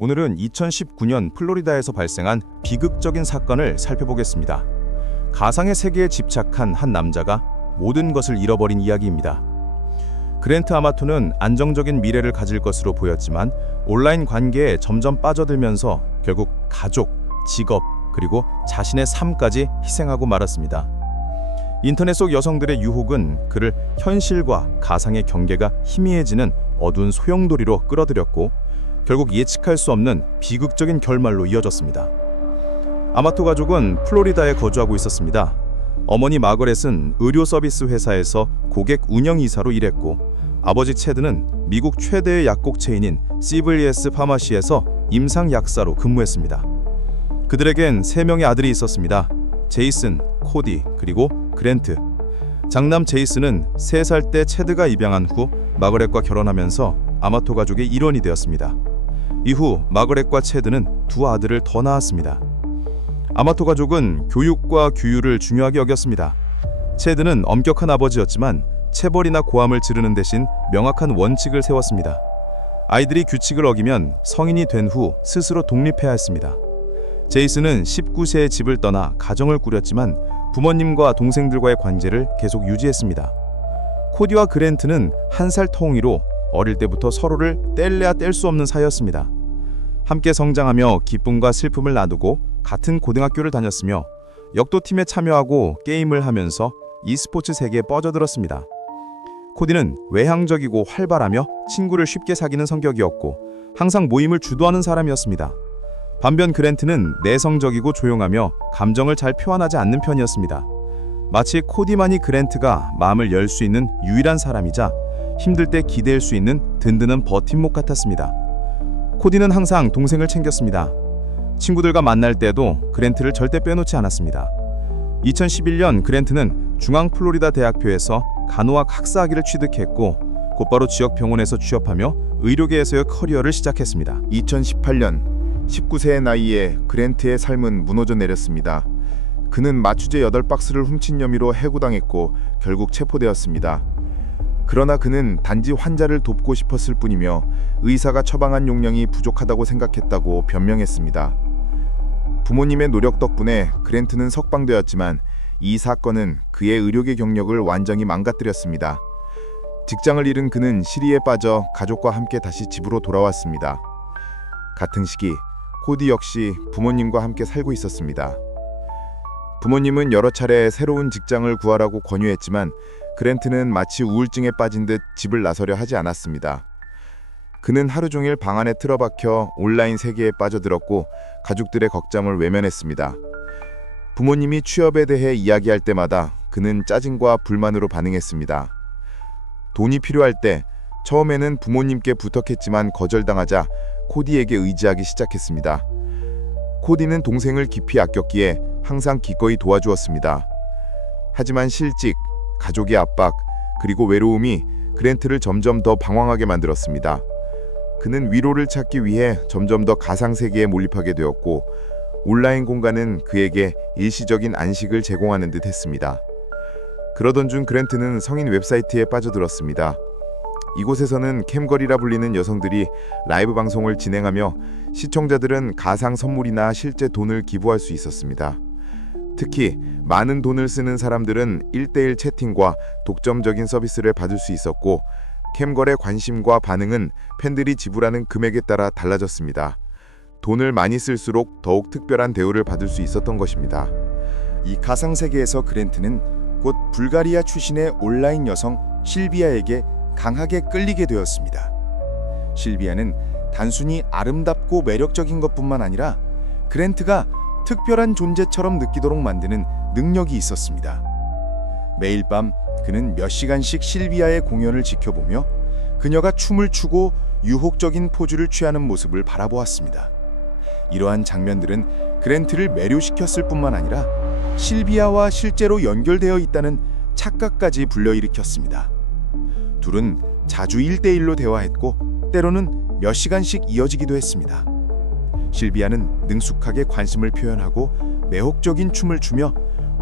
오늘은 2019년 플로리다에서 발생한 비극적인 사건을 살펴보겠습니다. 가상의 세계에 집착한 한 남자가 모든 것을 잃어버린 이야기입니다. 그랜트 아마토는 안정적인 미래를 가질 것으로 보였지만 온라인 관계에 점점 빠져들면서 결국 가족, 직업, 그리고 자신의 삶까지 희생하고 말았습니다. 인터넷 속 여성들의 유혹은 그를 현실과 가상의 경계가 희미해지는 어두운 소용돌이로 끌어들였고 결국 예측할 수 없는 비극적인 결말로 이어졌습니다. 아마토 가족은 플로리다에 거주하고 있었습니다. 어머니 마거렛은 의료 서비스 회사에서 고객 운영이사로 일했고 아버지 체드는 미국 최대의 약국 체인인 CVS 파마시에서 임상약사로 근무했습니다. 그들에겐 3명의 아들이 있었습니다. 제이슨, 코디, 그리고 그랜트. 장남 제이슨은 3살 때 체드가 입양한 후 마거렛과 결혼하면서 아마토 가족의 일원이 되었습니다. 이후 마거렛과 체드는 2 아들을 더 낳았습니다. 아마토 가족은 교육과 규율을 중요하게 여겼습니다. 체드는 엄격한 아버지였지만 체벌이나 고함을 지르는 대신 명확한 원칙을 세웠습니다. 아이들이 규칙을 어기면 성인이 된 후 스스로 독립해야 했습니다. 제이슨은 19세에 집을 떠나 가정을 꾸렸지만 부모님과 동생들과의 관계를 계속 유지했습니다. 코디와 그랜트는 1살 터웅이로 어릴 때부터 서로를 뗄래야 뗄 수 없는 사이였습니다. 함께 성장하며 기쁨과 슬픔을 나누고 같은 고등학교를 다녔으며 역도팀에 참여하고 게임을 하면서 e스포츠 세계에 빠져들었습니다. 코디는 외향적이고 활발하며 친구를 쉽게 사귀는 성격이었고 항상 모임을 주도하는 사람이었습니다. 반면 그랜트는 내성적이고 조용하며 감정을 잘 표현하지 않는 편이었습니다. 마치 코디만이 그랜트가 마음을 열 수 있는 유일한 사람이자 힘들 때 기댈 수 있는 든든한 버팀목 같았습니다. 코디는 항상 동생을 챙겼습니다. 친구들과 만날 때도 그랜트를 절대 빼놓지 않았습니다. 2011년 그랜트는 중앙 플로리다 대학교에서 간호학 학사학위를 취득했고 곧바로 지역 병원에서 취업하며 의료계에서의 커리어를 시작했습니다. 2018년 19세의 나이에 그랜트의 삶은 무너져 내렸습니다. 그는 마취제 8박스를 훔친 혐의로 해고당했고 결국 체포되었습니다. 그러나 그는 단지 환자를 돕고 싶었을 뿐이며 의사가 처방한 용량이 부족하다고 생각했다고 변명했습니다. 부모님의 노력 덕분에 그랜트는 석방되었지만 이 사건은 그의 의료계 경력을 완전히 망가뜨렸습니다. 직장을 잃은 그는 시리에 빠져 가족과 함께 다시 집으로 돌아왔습니다. 같은 시기 코디 역시 부모님과 함께 살고 있었습니다. 부모님은 여러 차례 새로운 직장을 구하라고 권유했지만 그랜트는 마치 우울증에 빠진 듯 집을 나서려 하지 않았습니다. 그는 하루 종일 방 안에 틀어박혀 온라인 세계에 빠져들었고 가족들의 걱정을 외면했습니다. 부모님이 취업에 대해 이야기할 때마다 그는 짜증과 불만으로 반응했습니다. 돈이 필요할 때 처음에는 부모님께 부탁했지만 거절당하자 코디에게 의지하기 시작했습니다. 코디는 동생을 깊이 아꼈기에 항상 기꺼이 도와주었습니다. 하지만 실직, 가족의 압박, 그리고 외로움이 그랜트를 점점 더 방황하게 만들었습니다. 그는 위로를 찾기 위해 점점 더 가상세계에 몰입하게 되었고 온라인 공간은 그에게 일시적인 안식을 제공하는 듯 했습니다. 그러던 중 그랜트는 성인 웹사이트에 빠져들었습니다. 이곳에서는 캠걸이라 불리는 여성들이 라이브 방송을 진행하며 시청자들은 가상 선물이나 실제 돈을 기부할 수 있었습니다. 특히 많은 돈을 쓰는 사람들은 1대1 채팅과 독점적인 서비스를 받을 수 있었고 캠걸의 관심과 반응은 팬들이 지불하는 금액에 따라 달라졌습니다. 돈을 많이 쓸수록 더욱 특별한 대우를 받을 수 있었던 것입니다. 이 가상세계에서 그랜트는 곧 불가리아 출신의 온라인 여성 실비아에게 강하게 끌리게 되었습니다. 실비아는 단순히 아름답고 매력적인 것뿐만 아니라 그랜트가 특별한 존재처럼 느끼도록 만드는 능력이 있었습니다. 매일 밤 그는 몇 시간씩 실비아의 공연을 지켜보며 그녀가 춤을 추고 유혹적인 포즈를 취하는 모습을 바라보았습니다. 이러한 장면들은 그랜트를 매료시켰을 뿐만 아니라 실비아와 실제로 연결되어 있다는 착각까지 불러일으켰습니다. 둘은 자주 1대1로 대화했고 때로는 몇 시간씩 이어지기도 했습니다. 실비아는 능숙하게 관심을 표현하고 매혹적인 춤을 추며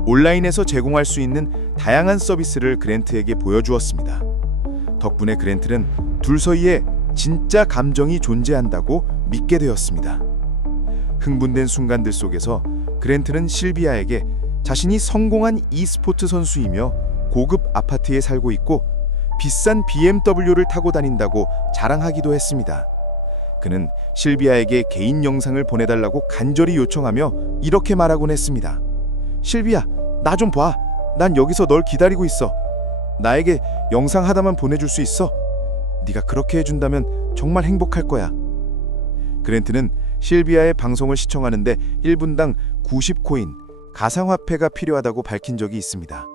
온라인에서 제공할 수 있는 다양한 서비스를 그랜트에게 보여주었습니다. 덕분에 그랜트는 둘 사이에 진짜 감정이 존재한다고 믿게 되었습니다. 흥분된 순간들 속에서 그랜트는 실비아에게 자신이 성공한 e스포츠 선수이며 고급 아파트에 살고 있고 비싼 BMW를 타고 다닌다고 자랑하기도 했습니다. 그는 실비아에게 개인 영상을 보내달라고 간절히 요청하며 이렇게 말하곤 했습니다. 실비아, 나 좀 봐. 난 여기서 널 기다리고 있어. 나에게 영상 하나만 보내줄 수 있어? 네가 그렇게 해준다면 정말 행복할 거야. 그랜트는 실비아의 방송을 시청하는데 1분당 90코인, 가상화폐가 필요하다고 밝힌 적이 있습니다.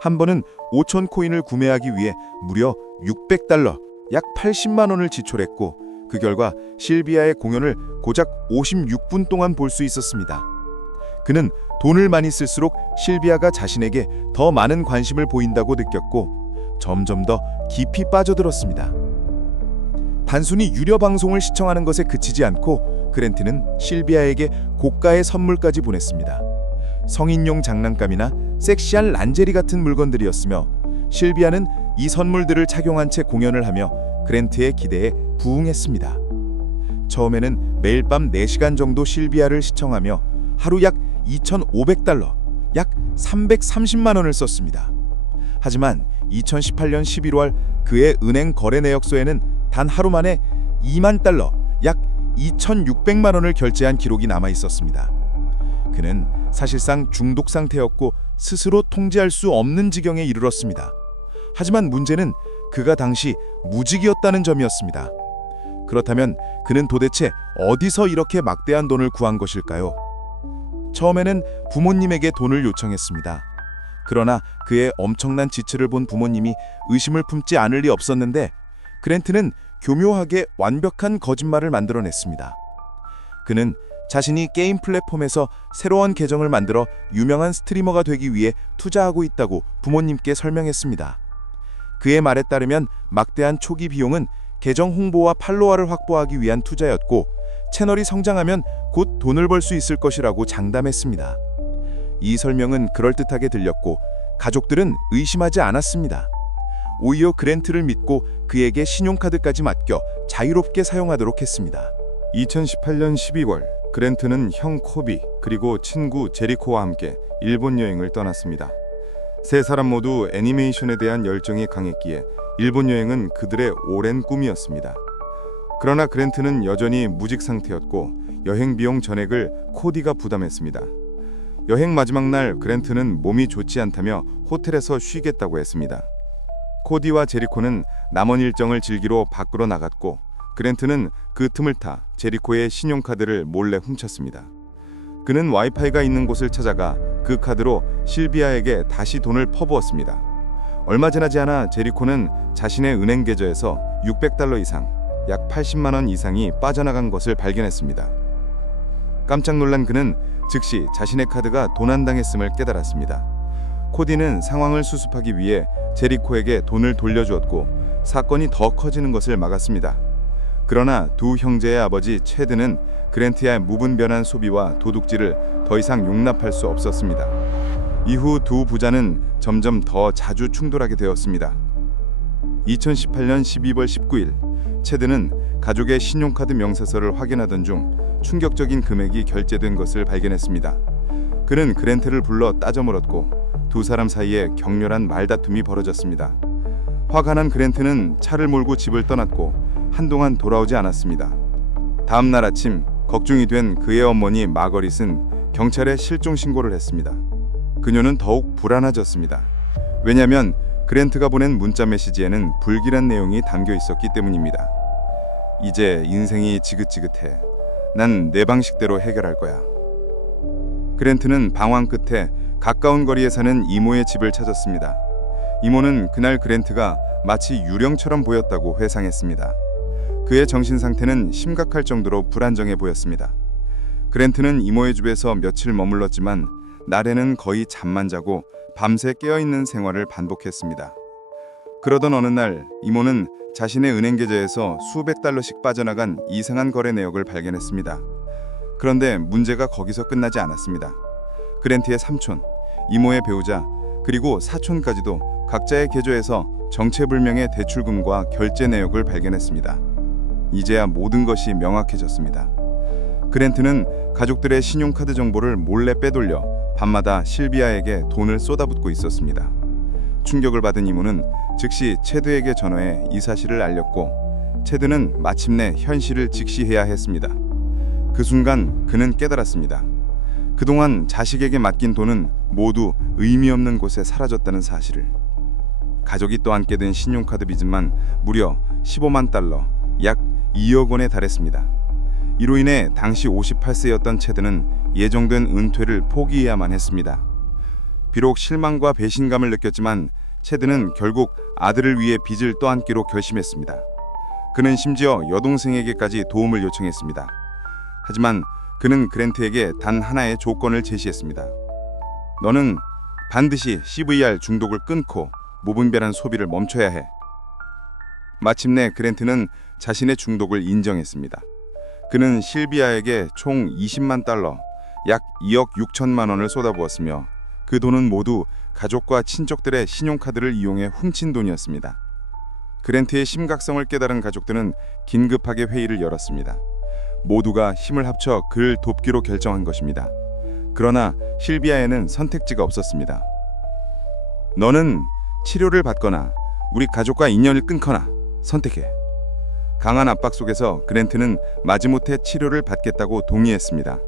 한 번은 5,000 코인을 구매하기 위해 무려 $600, 약 80만 원을 지출했고 그 결과 실비아의 공연을 고작 56분 동안 볼 수 있었습니다. 그는 돈을 많이 쓸수록 실비아가 자신에게 더 많은 관심을 보인다고 느꼈고 점점 더 깊이 빠져들었습니다. 단순히 유료 방송을 시청하는 것에 그치지 않고 그랜트는 실비아에게 고가의 선물까지 보냈습니다. 성인용 장난감이나 섹시한 란제리 같은 물건들이었으며 실비아는 이 선물들을 착용한 채 공연을 하며 그랜트의 기대에 부응했습니다. 처음에는 매일 밤 4시간 정도 실비아를 시청하며 하루 약 $2,500, 약 330만 원을 썼습니다. 하지만 2018년 11월 그의 은행 거래 내역서에는 단 하루 만에 $20,000, 약 2,600만 원을 결제한 기록이 남아 있었습니다. 그는 사실상 중독 상태였고 스스로 통제할 수 없는 지경에 이르렀습니다. 하지만 문제는 그가 당시 무직이었다는 점이었습니다. 그렇다면 그는 도대체 어디서 이렇게 막대한 돈을 구한 것일까요? 처음에는 부모님에게 돈을 요청했습니다. 그러나 그의 엄청난 지출을 본 부모님이 의심을 품지 않을 리 없었는데 그랜트는 교묘하게 완벽한 거짓말을 만들어냈습니다. 그는 자신이 게임 플랫폼에서 새로운 계정을 만들어 유명한 스트리머가 되기 위해 투자하고 있다고 부모님께 설명했습니다. 그의 말에 따르면 막대한 초기 비용은 계정 홍보와 팔로워를 확보하기 위한 투자였고 채널이 성장하면 곧 돈을 벌 수 있을 것이라고 장담했습니다. 이 설명은 그럴듯하게 들렸고 가족들은 의심하지 않았습니다. 오히려 그랜트를 믿고 그에게 신용카드까지 맡겨 자유롭게 사용하도록 했습니다. 2018년 12월 그랜트는 형 코비 그리고 친구 제리코와 함께 일본 여행을 떠났습니다. 세 사람 모두 애니메이션에 대한 열정이 강했기에 일본 여행은 그들의 오랜 꿈이었습니다. 그러나 그랜트는 여전히 무직 상태였고 여행 비용 전액을 코디가 부담했습니다. 여행 마지막 날 그랜트는 몸이 좋지 않다며 호텔에서 쉬겠다고 했습니다. 코디와 제리코는 남은 일정을 즐기러 밖으로 나갔고 그랜트는 그 틈을 타 제리코의 신용카드를 몰래 훔쳤습니다. 그는 와이파이가 있는 곳을 찾아가 그 카드로 실비아에게 다시 돈을 퍼부었습니다. 얼마 지나지 않아 제리코는 자신의 은행 계좌에서 $600 이상, 약 80만 원 이상이 빠져나간 것을 발견했습니다. 깜짝 놀란 그는 즉시 자신의 카드가 도난당했음을 깨달았습니다. 코디는 상황을 수습하기 위해 제리코에게 돈을 돌려주었고 사건이 더 커지는 것을 막았습니다. 그러나 두 형제의 아버지 체드는 그랜트의 무분별한 소비와 도둑질을 더 이상 용납할 수 없었습니다. 이후 두 부자는 점점 더 자주 충돌하게 되었습니다. 2018년 12월 19일 체드는 가족의 신용카드 명세서를 확인하던 중 충격적인 금액이 결제된 것을 발견했습니다. 그는 그랜트를 불러 따져 물었고 두 사람 사이에 격렬한 말다툼이 벌어졌습니다. 화가 난 그랜트는 차를 몰고 집을 떠났고 한동안 돌아오지 않았습니다. 다음 날 아침 걱중이 된 그의 어머니 마거릿은 경찰에 실종 신고를 했습니다. 그녀는 더욱 불안해졌습니다. 왜냐하면 그랜트가 보낸 문자 메시지에는 불길한 내용이 담겨 있었기 때문입니다. 이제 인생이 지긋지긋해. 난 내 방식대로 해결할 거야. 그랜트는 방황 끝에 가까운 거리에 사는 이모의 집을 찾았습니다. 이모는 그날 그랜트가 마치 유령처럼 보였다고 회상했습니다. 그의 정신 상태는 심각할 정도로 불안정해 보였습니다. 그랜트는 이모의 집에서 며칠 머물렀지만 날에는 거의 잠만 자고 밤새 깨어있는 생활을 반복했습니다. 그러던 어느 날 이모는 자신의 은행 계좌에서 수백 달러씩 빠져나간 이상한 거래 내역을 발견했습니다. 그런데 문제가 거기서 끝나지 않았습니다. 그랜트의 삼촌, 이모의 배우자, 그리고 사촌까지도 각자의 계좌에서 정체불명의 대출금과 결제 내역을 발견했습니다. 이제야 모든 것이 명확해졌습니다. 그랜트는 가족들의 신용카드 정보를 몰래 빼돌려 밤마다 실비아에게 돈을 쏟아붓고 있었습니다. 충격을 받은 이모는 즉시 체드에게 전화해 이 사실을 알렸고 체드는 마침내 현실을 직시해야 했습니다. 그 순간 그는 깨달았습니다. 그동안 자식에게 맡긴 돈은 모두 의미 없는 곳에 사라졌다는 사실을. 가족이 또 안게 된 신용카드 빚만 무려 15만 달러, 약 2억 원에 달했습니다. 이로 인해 당시 58세였던 체드는 예정된 은퇴를 포기해야만 했습니다. 비록 실망과 배신감을 느꼈지만 체드는 결국 아들을 위해 빚을 떠안기로 결심했습니다. 그는 심지어 여동생에게까지 도움을 요청했습니다. 하지만 그는 그랜트에게 단 하나의 조건을 제시했습니다. 너는 반드시 CVR 중독을 끊고 무분별한 소비를 멈춰야 해. 마침내 그랜트는 자신의 중독을 인정했습니다. 그는 실비아에게 총 20만 달러, 약 2억 6천만 원을 쏟아부었으며 그 돈은 모두 가족과 친척들의 신용카드를 이용해 훔친 돈이었습니다. 그랜트의 심각성을 깨달은 가족들은 긴급하게 회의를 열었습니다. 모두가 힘을 합쳐 그를 돕기로 결정한 것입니다. 그러나 실비아에는 선택지가 없었습니다. 너는 치료를 받거나 우리 가족과 인연을 끊거나 선택해. 강한 압박 속에서 그랜트는 마지못해 치료를 받겠다고 동의했습니다.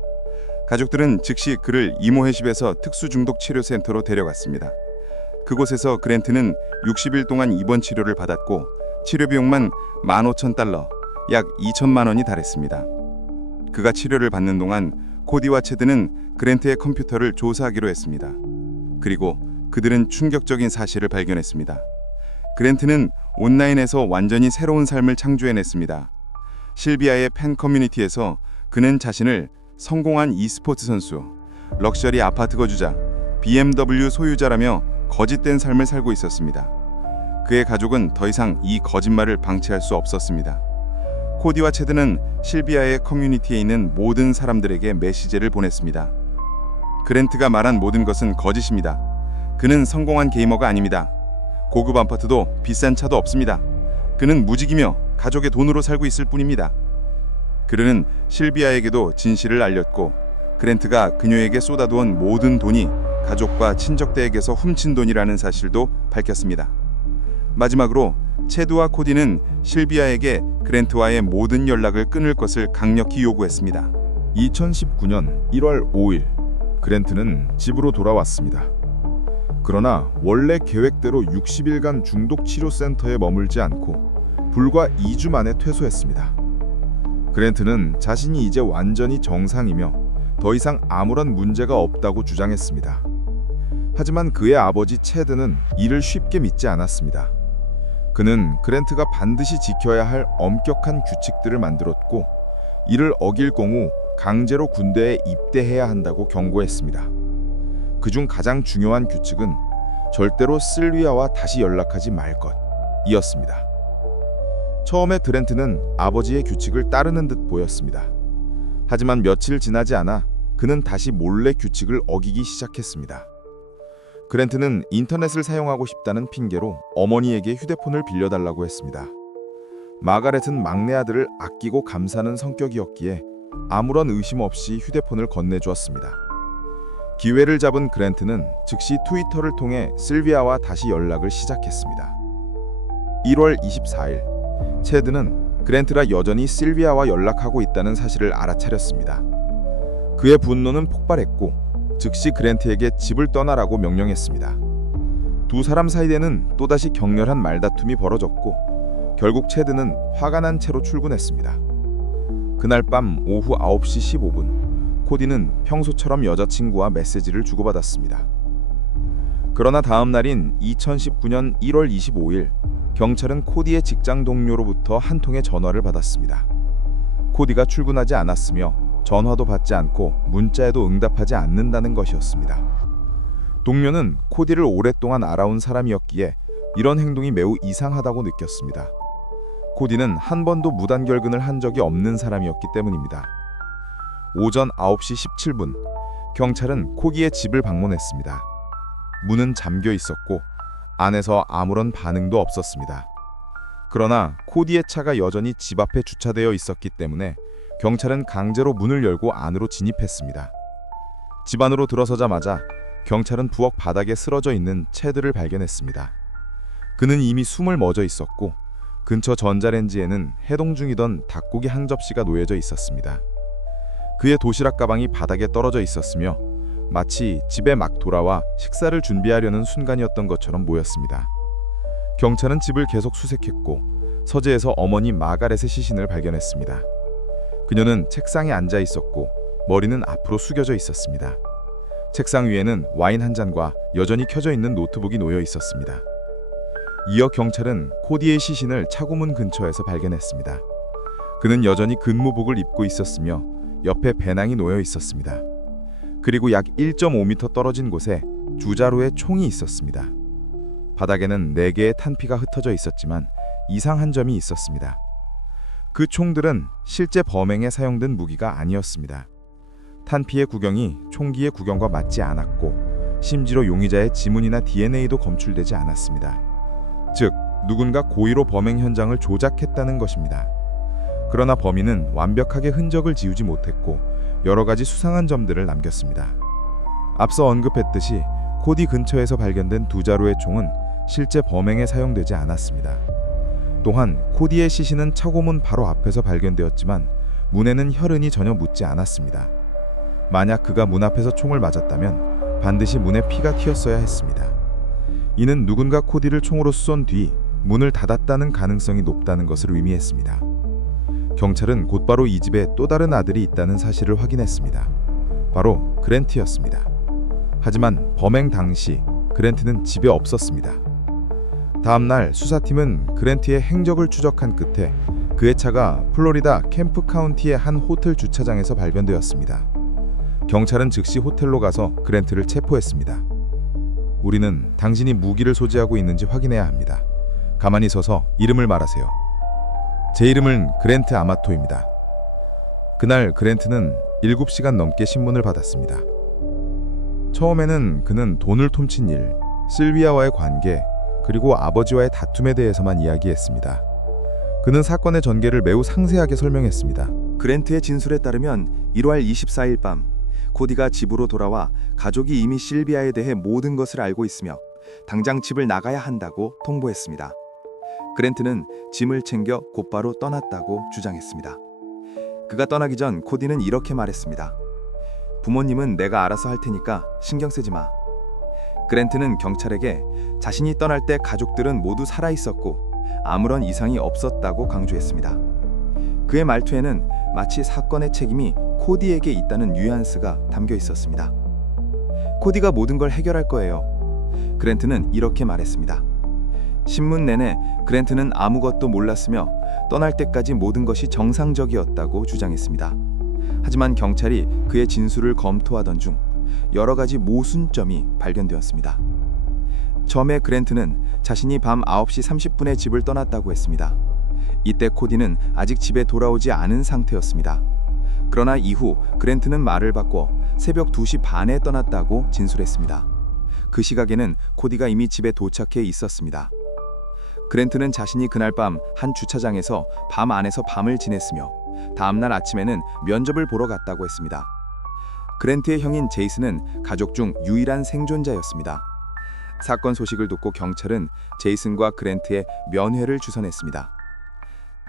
가족들은 즉시 그를 이모해십에서 특수중독치료센터로 데려갔습니다. 그곳에서 그랜트는 60일 동안 입원 치료를 받았고 치료 비용만 15,000달러, 약 2천만 원이 달했습니다. 그가 치료를 받는 동안 코디와 체드는 그랜트의 컴퓨터를 조사하기로 했습니다. 그리고 그들은 충격적인 사실을 발견했습니다. 그랜트는 온라인에서 완전히 새로운 삶을 창조해냈습니다. 실비아의 팬 커뮤니티에서 그는 자신을 성공한 e스포츠 선수, 럭셔리 아파트 거주자, BMW 소유자라며 거짓된 삶을 살고 있었습니다. 그의 가족은 더 이상 이 거짓말을 방치할 수 없었습니다. 코디와 체드는 실비아의 커뮤니티에 있는 모든 사람들에게 메시지를 보냈습니다. 그랜트가 말한 모든 것은 거짓입니다. 그는 성공한 게이머가 아닙니다. 고급 아파트도 비싼 차도 없습니다. 그는 무직이며 가족의 돈으로 살고 있을 뿐입니다. 그는 실비아에게도 진실을 알렸고 그랜트가 그녀에게 쏟아부은 모든 돈이 가족과 친척들에게서 훔친 돈이라는 사실도 밝혔습니다. 마지막으로 체드와 코디는 실비아에게 그랜트와의 모든 연락을 끊을 것을 강력히 요구했습니다. 2019년 1월 5일 그랜트는 집으로 돌아왔습니다. 그러나 원래 계획대로 60일간 중독치료센터에 머물지 않고 불과 2주 만에 퇴소했습니다. 그랜트는 자신이 이제 완전히 정상이며 더 이상 아무런 문제가 없다고 주장했습니다. 하지만 그의 아버지 체드는 이를 쉽게 믿지 않았습니다. 그는 그랜트가 반드시 지켜야 할 엄격한 규칙들을 만들었고 이를 어길 경우 강제로 군대에 입대해야 한다고 경고했습니다. 그중 가장 중요한 규칙은 절대로 실비아와 다시 연락하지 말 것이었습니다. 처음에 그랜트는 아버지의 규칙을 따르는 듯 보였습니다. 하지만 며칠 지나지 않아 그는 다시 몰래 규칙을 어기기 시작했습니다. 그랜트는 인터넷을 사용하고 싶다는 핑계로 어머니에게 휴대폰을 빌려달라고 했습니다. 마가렛은 막내 아들을 아끼고 감사하는 성격이었기에 아무런 의심 없이 휴대폰을 건네주었습니다. 기회를 잡은 그랜트는 즉시 트위터를 통해 실비아와 다시 연락을 시작했습니다. 1월 24일, 체드는 그랜트가 여전히 실비아와 연락하고 있다는 사실을 알아차렸습니다. 그의 분노는 폭발했고 즉시 그랜트에게 집을 떠나라고 명령했습니다. 두 사람 사이에는 또다시 격렬한 말다툼이 벌어졌고 결국 체드는 화가 난 채로 출근했습니다. 그날 밤 오후 9시 15분 코디는 평소처럼 여자친구와 메시지를 주고받았습니다. 그러나 다음 날인 2019년 1월 25일 경찰은 코디의 직장 동료로부터 한 통의 전화를 받았습니다. 코디가 출근하지 않았으며 전화도 받지 않고 문자에도 응답하지 않는다는 것이었습니다. 동료는 코디를 오랫동안 알아온 사람이었기에 이런 행동이 매우 이상하다고 느꼈습니다. 코디는 한 번도 무단결근을 한 적이 없는 사람이었기 때문입니다. 오전 9시 17분 경찰은 코디의 집을 방문했습니다. 문은 잠겨 있었고 안에서 아무런 반응도 없었습니다. 그러나 코디의 차가 여전히 집 앞에 주차되어 있었기 때문에 경찰은 강제로 문을 열고 안으로 진입했습니다. 집 안으로 들어서자마자 경찰은 부엌 바닥에 쓰러져 있는 채드를 발견했습니다. 그는 이미 숨을 멎어 있었고 근처 전자레인지에는 해동 중이던 닭고기 한 접시가 놓여져 있었습니다. 그의 도시락 가방이 바닥에 떨어져 있었으며 마치 집에 막 돌아와 식사를 준비하려는 순간이었던 것처럼 보였습니다. 경찰은 집을 계속 수색했고 서재에서 어머니 마가렛의 시신을 발견했습니다. 그녀는 책상에 앉아 있었고 머리는 앞으로 숙여져 있었습니다. 책상 위에는 와인 한 잔과 여전히 켜져 있는 노트북이 놓여 있었습니다. 이어 경찰은 코디의 시신을 차고문 근처에서 발견했습니다. 그는 여전히 근무복을 입고 있었으며 옆에 배낭이 놓여 있었습니다. 그리고 약 1.5m 떨어진 곳에 주자루의 총이 있었습니다. 바닥에는 4개의 탄피가 흩어져 있었지만 이상한 점이 있었습니다. 그 총들은 실제 범행에 사용된 무기가 아니었습니다. 탄피의 구경이 총기의 구경과 맞지 않았고 심지어 용의자의 지문이나 DNA도 검출되지 않았습니다. 즉, 누군가 고의로 범행 현장을 조작했다는 것입니다. 그러나 범인은 완벽하게 흔적을 지우지 못했고 여러 가지 수상한 점들을 남겼습니다. 앞서 언급했듯이 코디 근처에서 발견된 2자루의 총은 실제 범행에 사용되지 않았습니다. 또한 코디의 시신은 차고문 바로 앞에서 발견되었지만 문에는 혈흔이 전혀 묻지 않았습니다. 만약 그가 문 앞에서 총을 맞았다면 반드시 문에 피가 튀었어야 했습니다. 이는 누군가 코디를 총으로 쏜 뒤 문을 닫았다는 가능성이 높다는 것을 의미했습니다. 경찰은 곧바로 이 집에 또 다른 아들이 있다는 사실을 확인했습니다. 바로 그랜트였습니다. 하지만 범행 당시 그랜트는 집에 없었습니다. 다음 날 수사팀은 그랜트의 행적을 추적한 끝에 그의 차가 플로리다 캠프 카운티의 한 호텔 주차장에서 발견되었습니다. 경찰은 즉시 호텔로 가서 그랜트를 체포했습니다. 우리는 당신이 무기를 소지하고 있는지 확인해야 합니다. 가만히 서서 이름을 말하세요. 제 이름은 그랜트 아마토입니다. 그날 그랜트는 7시간 넘게 신문을 받았습니다. 처음에는 그는 돈을 훔친 일, 실비아와의 관계, 그리고 아버지와의 다툼에 대해서만 이야기했습니다. 그는 사건의 전개를 매우 상세하게 설명했습니다. 그랜트의 진술에 따르면 1월 24일 밤 코디가 집으로 돌아와 가족이 이미 실비아에 대해 모든 것을 알고 있으며 당장 집을 나가야 한다고 통보했습니다. 그랜트는 짐을 챙겨 곧바로 떠났다고 주장했습니다. 그가 떠나기 전 코디는 이렇게 말했습니다. 부모님은 내가 알아서 할 테니까 신경 쓰지 마. 그랜트는 경찰에게 자신이 떠날 때 가족들은 모두 살아 있었고 아무런 이상이 없었다고 강조했습니다. 그의 말투에는 마치 사건의 책임이 코디에게 있다는 뉘앙스가 담겨 있었습니다. 코디가 모든 걸 해결할 거예요. 그랜트는 이렇게 말했습니다. 신문 내내 그랜트는 아무것도 몰랐으며 떠날 때까지 모든 것이 정상적이었다고 주장했습니다. 하지만 경찰이 그의 진술을 검토하던 중 여러 가지 모순점이 발견되었습니다. 처음에 그랜트는 자신이 밤 9시 30분에 집을 떠났다고 했습니다. 이때 코디는 아직 집에 돌아오지 않은 상태였습니다. 그러나 이후 그랜트는 말을 바꿔 새벽 2시 반에 떠났다고 진술했습니다. 그 시각에는 코디가 이미 집에 도착해 있었습니다. 그랜트는 자신이 그날 밤 한 주차장에서 밤 안에서 밤을 지냈으며 다음날 아침에는 면접을 보러 갔다고 했습니다. 그랜트의 형인 제이슨은 가족 중 유일한 생존자였습니다. 사건 소식을 듣고 경찰은 제이슨과 그랜트의 면회를 주선했습니다.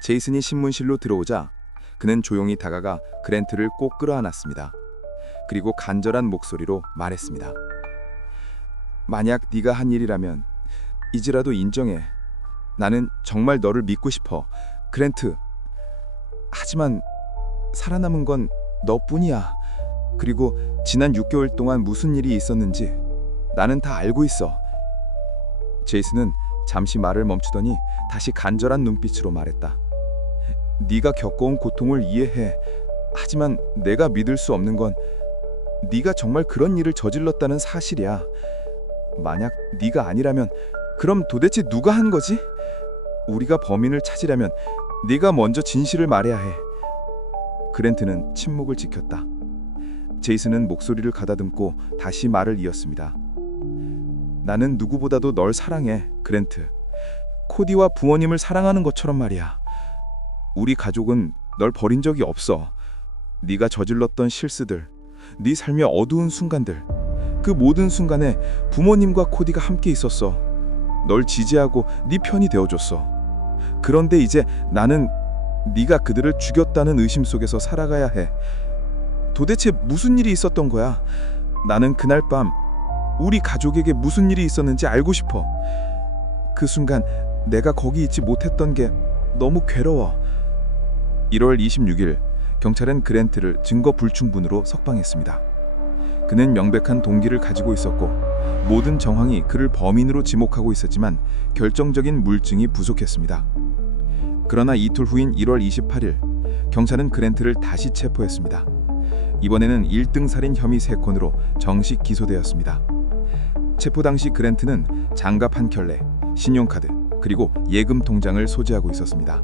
제이슨이 신문실로 들어오자 그는 조용히 다가가 그랜트를 꼭 끌어안았습니다. 그리고 간절한 목소리로 말했습니다. 만약 네가 한 일이라면 이제라도 인정해. 나는 정말 너를 믿고 싶어. 그랜트. 하지만 살아남은 건 너뿐이야. 그리고 지난 6개월 동안 무슨 일이 있었는지 나는 다 알고 있어. 제이슨은 잠시 말을 멈추더니 다시 간절한 눈빛으로 말했다. 네가 겪어온 고통을 이해해. 하지만 내가 믿을 수 없는 건 네가 정말 그런 일을 저질렀다는 사실이야. 만약 네가 아니라면 그럼 도대체 누가 한 거지? 우리가 범인을 찾으려면 네가 먼저 진실을 말해야 해. 그랜트는 침묵을 지켰다. 제이슨은 목소리를 가다듬고 다시 말을 이었습니다. 나는 누구보다도 널 사랑해, 그랜트. 코디와 부모님을 사랑하는 것처럼 말이야. 우리 가족은 널 버린 적이 없어. 네가 저질렀던 실수들, 네 삶의 어두운 순간들, 그 모든 순간에 부모님과 코디가 함께 있었어. 널 지지하고 네 편이 되어줬어. 그런데 이제 나는 네가 그들을 죽였다는 의심 속에서 살아가야 해. 도대체 무슨 일이 있었던 거야? 나는 그날 밤 우리 가족에게 무슨 일이 있었는지 알고 싶어. 그 순간 내가 거기 있지 못했던 게 너무 괴로워. 1월 26일 경찰은 그랜트를 증거 불충분으로 석방했습니다. 그는 명백한 동기를 가지고 있었고 모든 정황이 그를 범인으로 지목하고 있었지만 결정적인 물증이 부족했습니다. 그러나 이틀 후인 1월 28일 경찰은 그랜트를 다시 체포했습니다. 이번에는 1등 살인 혐의 3건으로 정식 기소되었습니다. 체포 당시 그랜트는 장갑 한 켤레, 신용카드, 그리고 예금 통장을 소지하고 있었습니다.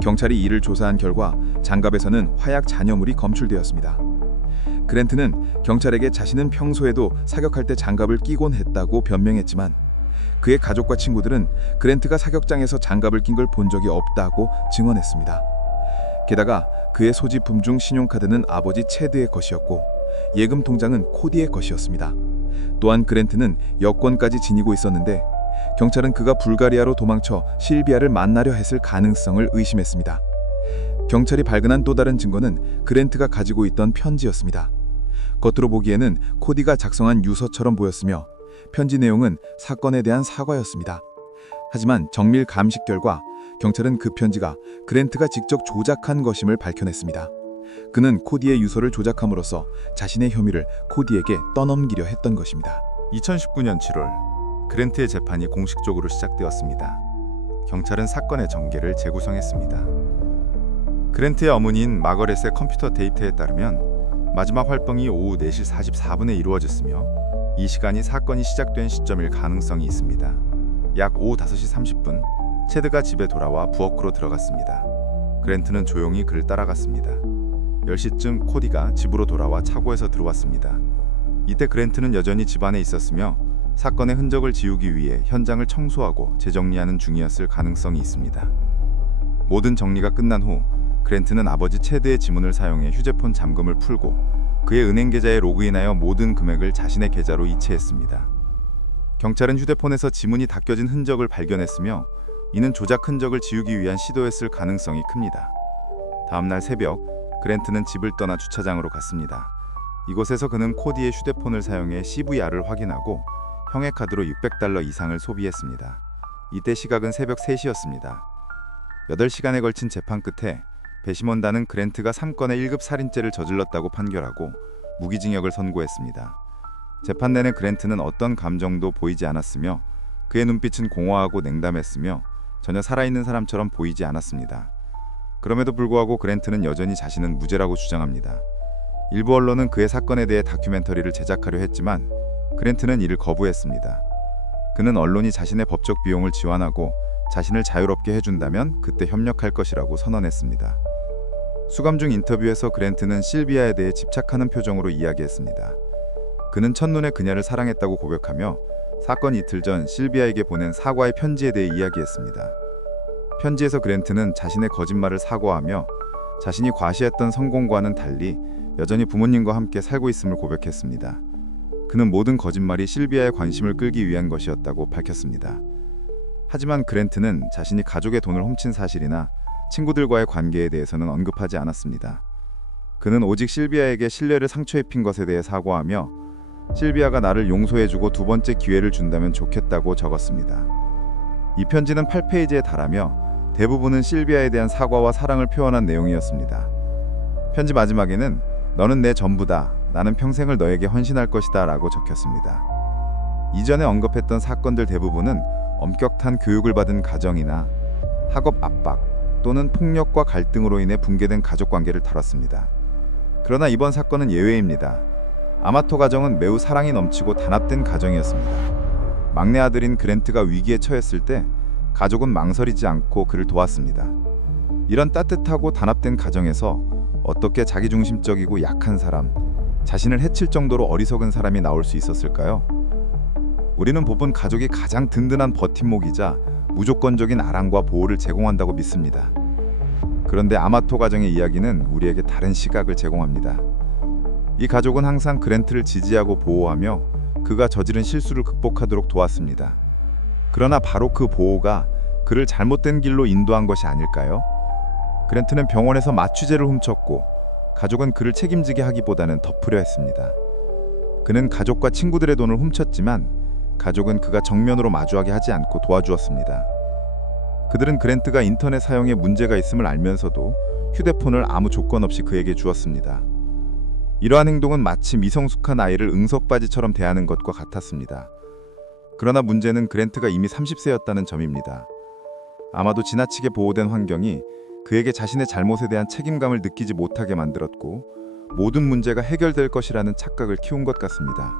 경찰이 이를 조사한 결과 장갑에서는 화약 잔여물이 검출되었습니다. 그랜트는 경찰에게 자신은 평소에도 사격할 때 장갑을 끼곤 했다고 변명했지만 그의 가족과 친구들은 그랜트가 사격장에서 장갑을 낀 걸 본 적이 없다고 증언했습니다. 게다가 그의 소지품 중 신용카드는 아버지 체드의 것이었고 예금 통장은 코디의 것이었습니다. 또한 그랜트는 여권까지 지니고 있었는데 경찰은 그가 불가리아로 도망쳐 실비아를 만나려 했을 가능성을 의심했습니다. 경찰이 발견한 또 다른 증거는 그랜트가 가지고 있던 편지였습니다. 겉으로 보기에는 코디가 작성한 유서처럼 보였으며 편지 내용은 사건에 대한 사과였습니다. 하지만 정밀 감식 결과 경찰은 그 편지가 그랜트가 직접 조작한 것임을 밝혀냈습니다. 그는 코디의 유서를 조작함으로써 자신의 혐의를 코디에게 떠넘기려 했던 것입니다. 2019년 7월 그랜트의 재판이 공식적으로 시작되었습니다. 경찰은 사건의 전개를 재구성했습니다. 그랜트의 어머니인 마거렛의 컴퓨터 데이터에 따르면 마지막 활동이 오후 4시 44분에 이루어졌으며 이 시간이 사건이 시작된 시점일 가능성이 있습니다. 약 오후 5시 30분 체드가 집에 돌아와 부엌으로 들어갔습니다. 그랜트는 조용히 그를 따라갔습니다. 10시쯤 코디가 집으로 돌아와 차고에서 들어왔습니다. 이때 그랜트는 여전히 집 안에 있었으며 사건의 흔적을 지우기 위해 현장을 청소하고 재정리하는 중이었을 가능성이 있습니다. 모든 정리가 끝난 후 그랜트는 아버지 체드의 지문을 사용해 휴대폰 잠금을 풀고 그의 은행 계좌에 로그인하여 모든 금액을 자신의 계좌로 이체했습니다. 경찰은 휴대폰에서 지문이 닦여진 흔적을 발견했으며 이는 조작 흔적을 지우기 위한 시도였을 가능성이 큽니다. 다음날 새벽 그랜트는 집을 떠나 주차장으로 갔습니다. 이곳에서 그는 코디의 휴대폰을 사용해 CVR을 확인하고 형해카드로 $600 이상을 소비했습니다. 이때 시각은 새벽 3시였습니다. 8시간에 걸친 재판 끝에 배심원단은 그랜트가 3건의 1급 살인죄를 저질렀다고 판결하고 무기징역을 선고했습니다. 재판 내내 그랜트는 어떤 감정도 보이지 않았으며 그의 눈빛은 공허하고 냉담했으며 전혀 살아있는 사람처럼 보이지 않았습니다. 그럼에도 불구하고 그랜트는 여전히 자신은 무죄라고 주장합니다. 일부 언론은 그의 사건에 대해 다큐멘터리를 제작하려 했지만 그랜트는 이를 거부했습니다. 그는 언론이 자신의 법적 비용을 지원하고 자신을 자유롭게 해준다면 그때 협력할 것이라고 선언했습니다. 수감 중 인터뷰에서 그랜트는 실비아에 대해 집착하는 표정으로 이야기했습니다. 그는 첫눈에 그녀를 사랑했다고 고백하며 사건 이틀 전 실비아에게 보낸 사과의 편지에 대해 이야기했습니다. 편지에서 그랜트는 자신의 거짓말을 사과하며 자신이 과시했던 성공과는 달리 여전히 부모님과 함께 살고 있음을 고백했습니다. 그는 모든 거짓말이 실비아의 관심을 끌기 위한 것이었다고 밝혔습니다. 하지만 그랜트는 자신이 가족의 돈을 훔친 사실이나 친구들과의 관계에 대해서는 언급하지 않았습니다. 그는 오직 실비아에게 신뢰를 상처 입힌 것에 대해 사과하며 실비아가 나를 용서해주고 두 번째 기회를 준다면 좋겠다고 적었습니다. 이 편지는 8페이지에 달하며 대부분은 실비아에 대한 사과와 사랑을 표현한 내용이었습니다. 편지 마지막에는 너는 내 전부다. 나는 평생을 너에게 헌신할 것이다 라고 적혔습니다. 이전에 언급했던 사건들 대부분은 엄격한 교육을 받은 가정이나 학업 압박 또는 폭력과 갈등으로 인해 붕괴된 가족관계를 다뤘습니다. 그러나 이번 사건은 예외입니다. 아마토 가정은 매우 사랑이 넘치고 단합된 가정이었습니다. 막내 아들인 그랜트가 위기에 처했을 때 가족은 망설이지 않고 그를 도왔습니다. 이런 따뜻하고 단합된 가정에서 어떻게 자기중심적이고 약한 사람, 자신을 해칠 정도로 어리석은 사람이 나올 수 있었을까요? 우리는 법은 가족이 가장 든든한 버팀목이자 무조건적인 아랑과 보호를 제공한다고 믿습니다. 그런데 아마토 가정의 이야기는 우리에게 다른 시각을 제공합니다. 이 가족은 항상 그랜트를 지지하고 보호하며 그가 저지른 실수를 극복하도록 도왔습니다. 그러나 바로 그 보호가 그를 잘못된 길로 인도한 것이 아닐까요? 그랜트는 병원에서 마취제를 훔쳤고 가족은 그를 책임지게 하기보다는 덮으려 했습니다. 그는 가족과 친구들의 돈을 훔쳤지만 가족은 그가 정면으로 마주하게 하지 않고 도와주었습니다. 그들은 그랜트가 인터넷 사용에 문제가 있음을 알면서도 휴대폰을 아무 조건 없이 그에게 주었습니다. 이러한 행동은 마치 미성숙한 아이를 응석바지처럼 대하는 것과 같았습니다. 그러나 문제는 그랜트가 이미 30세였다는 점입니다. 아마도 지나치게 보호된 환경이 그에게 자신의 잘못에 대한 책임감을 느끼지 못하게 만들었고 모든 문제가 해결될 것이라는 착각을 키운 것 같습니다.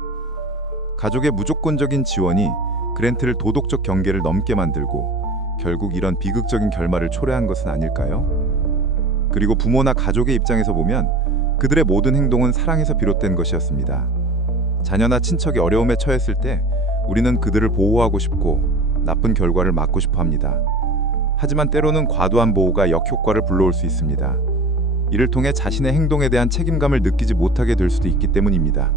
가족의 무조건적인 지원이 그랜트를 도덕적 경계를 넘게 만들고 결국 이런 비극적인 결말을 초래한 것은 아닐까요? 그리고 부모나 가족의 입장에서 보면 그들의 모든 행동은 사랑에서 비롯된 것이었습니다. 자녀나 친척이 어려움에 처했을 때 우리는 그들을 보호하고 싶고 나쁜 결과를 막고 싶어 합니다. 하지만 때로는 과도한 보호가 역효과를 불러올 수 있습니다. 이를 통해 자신의 행동에 대한 책임감을 느끼지 못하게 될 수도 있기 때문입니다.